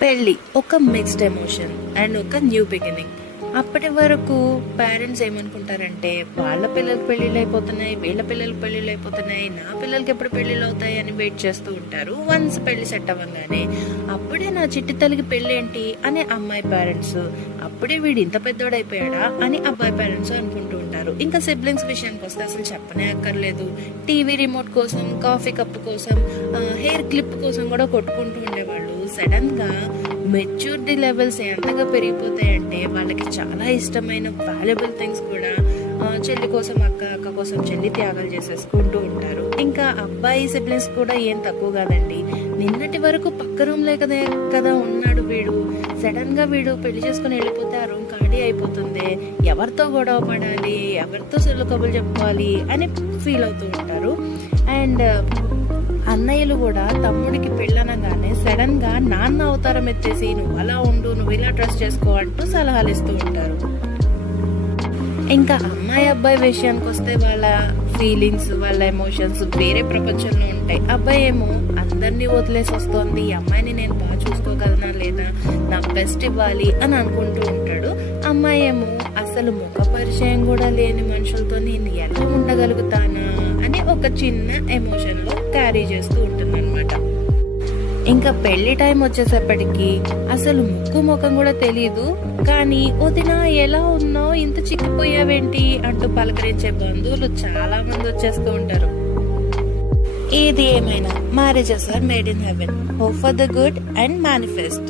పెళ్ళి ఒక mixed emotion and ఒక న్యూ బిగినింగ్. అప్పటి వరకు పేరెంట్స్ ఏమనుకుంటారంటే వాళ్ళ పిల్లలకి పెళ్ళిళ్ళు అయిపోతున్నాయి, వీళ్ళ పిల్లలకి పెళ్ళిళ్ళు అయిపోతున్నాయి, నా పిల్లలకి ఎప్పుడు పెళ్ళిళ్ళు అవుతాయి అని వెయిట్ చేస్తూ ఉంటారు. వన్స్ పెళ్లి సెట్ అవ్వగానే అప్పుడే నా చిట్టి తల్లికి పెళ్ళి ఏంటి అని అమ్మాయి పేరెంట్స్, అప్పుడే వీడు ఇంత పెద్దోడైపోయాడా అని అబ్బాయి పేరెంట్స్ అనుకుంటూ ఉంటారు. ఇంకా సిబ్లింగ్స్ విషయానికి వస్తే అసలు చెప్పనే అక్కర్లేదు. టీవీ రిమోట్ కోసం, కాఫీ కప్ కోసం, హెయిర్ క్లిప్ కోసం కూడా కొట్టుకుంటూ ఉండేవాళ్ళు. సడన్ గా మెచ్యూరిటీ లెవెల్స్ ఎంతగా పెరిగిపోతాయంటే వాళ్ళకి చాలా ఇష్టమైన వాల్యుబుల్ థింగ్స్ కూడా చెల్లి కోసం అక్క, అక్క కోసం చెల్లి త్యాగాలు చేసేసుకుంటూ ఉంటారు. ఇంకా అబ్బాయి సిబ్లింగ్స్ కూడా ఏం తక్కువ కాదండి. నిన్నటి వరకు పక్క రూమ్లే కదా ఉన్నాడు వీడు, సడన్ గా వీడు పెళ్లి చేసుకుని వెళ్ళిపోతే ఆ రూమ్ ఖాళీ అయిపోతుంది, ఎవరితో గొడవ పడాలి, ఎవరితో సెల్లు కబుర్లు చెప్పుకోవాలి అని ఫీల్ అవుతూ ఉంటారు. అండ్ అన్నయ్యలు కూడా తమ్ముడికి పెళ్ళనగానే సడన్ గా నాన్న అవతారం ఎత్తేసి నువ్వు అలా ఉండు, నువ్వు ఇలా డ్రెస్ చేసుకో అంటూ సలహాలు ఇస్తూ ఉంటారు. ఇంకా అమ్మాయి అబ్బాయి విషయానికి వస్తే వాళ్ళ ఫీలింగ్స్, వాళ్ళ ఎమోషన్స్ వేరే ప్రపంచంలో ఉంటాయి. అబ్బాయి ఏమో అందరినీ వదిలేసి వస్తోంది, ఈ అమ్మాయిని నేను బాగా చూసుకోగలనా లేదా, నా బెస్ట్ ఇవ్వాలి అని అనుకుంటూ ఉంటాడు. అమ్మాయి ఏమో అసలు ముఖ పరిచయం కూడా లేని మనుషులతో నేను ఎలా ఉండగలుగుతానా అని ఒక చిన్న ఎమోషన్ లో క్యారీ చేస్తూ ఉంటుంది అనమాట. ఇంకా పెళ్లి టైం వచ్చేసేపటికి అసలు ముక్కు ముఖం కూడా తెలీదు, కానీ వదిన ఎలా ఉన్నావు, ఇంత చిక్కిపోయావేంటి అంటూ పలకరించే బంధువులు చాలా మంది వచ్చేస్తూ ఉంటారు. ఏది ఏమైనా marriages are made in heaven. Hope for the good and manifest.